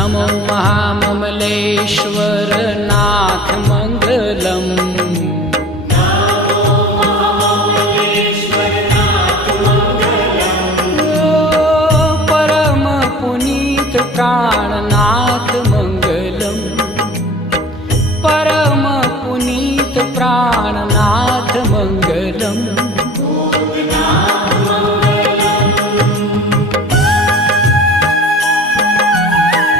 नमो महाममलेश्वर नाथ मंगलम। परम पुनीत प्राणनाथ मंगलम, परम पुनीत प्राणनाथ